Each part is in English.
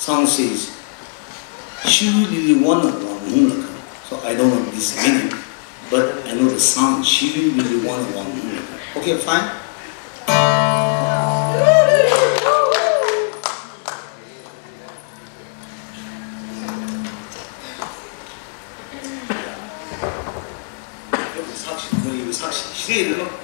song says, she really wanna one. So I don't know this meaning, but I know the song, she really wanna one. Okay, fine? 시대를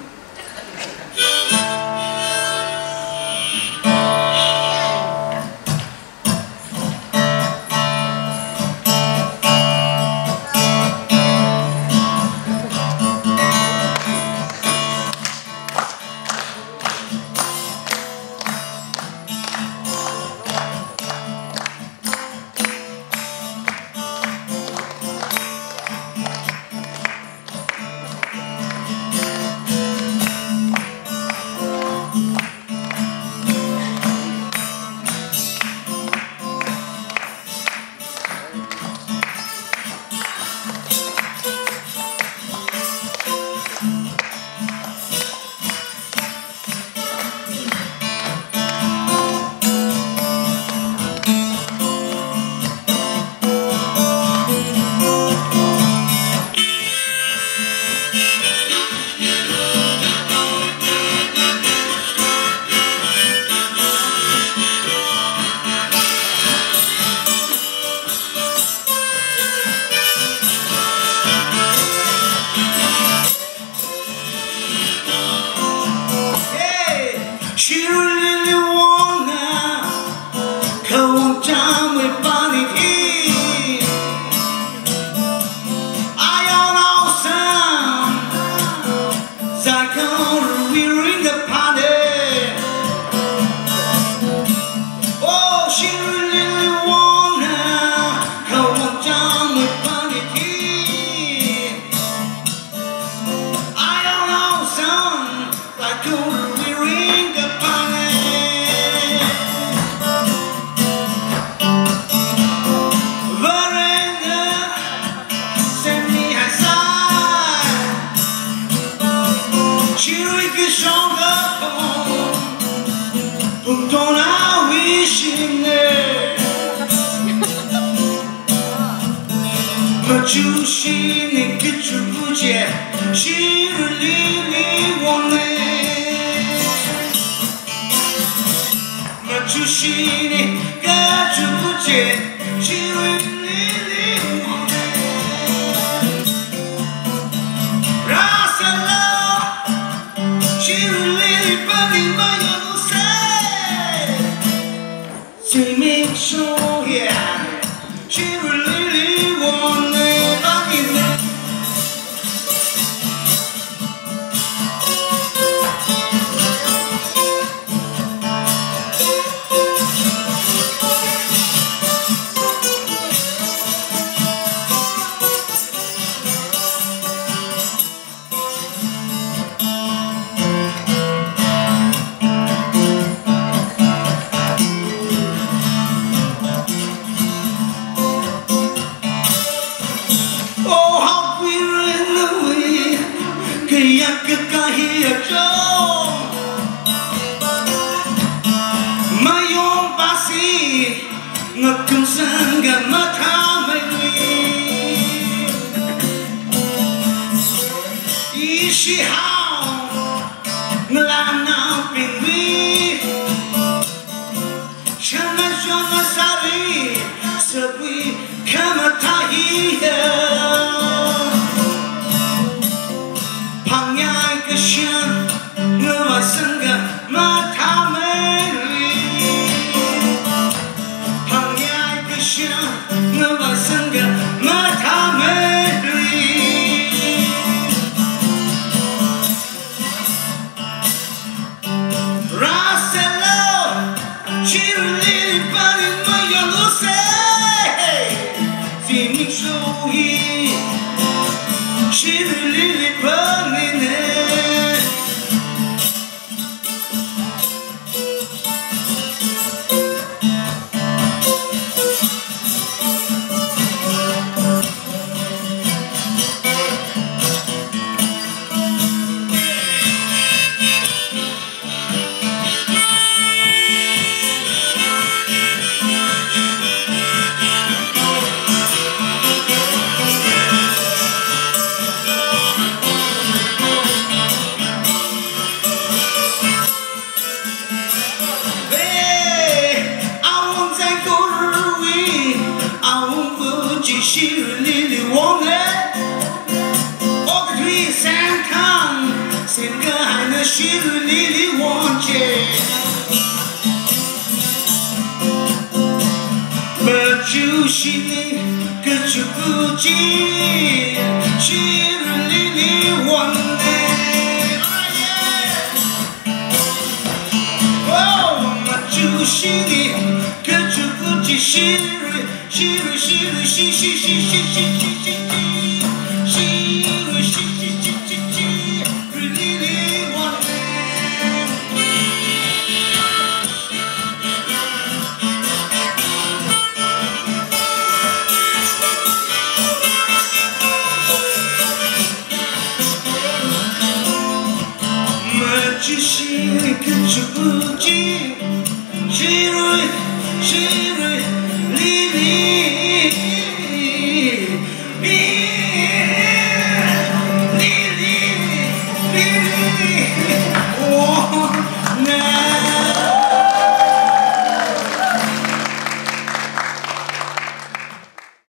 She really funny, but you know say, see me show here. she really wanted. All the trees and come, same kind of she really wanted. But you, she, could you put she really wanted. Oh, but you, she, could you put she she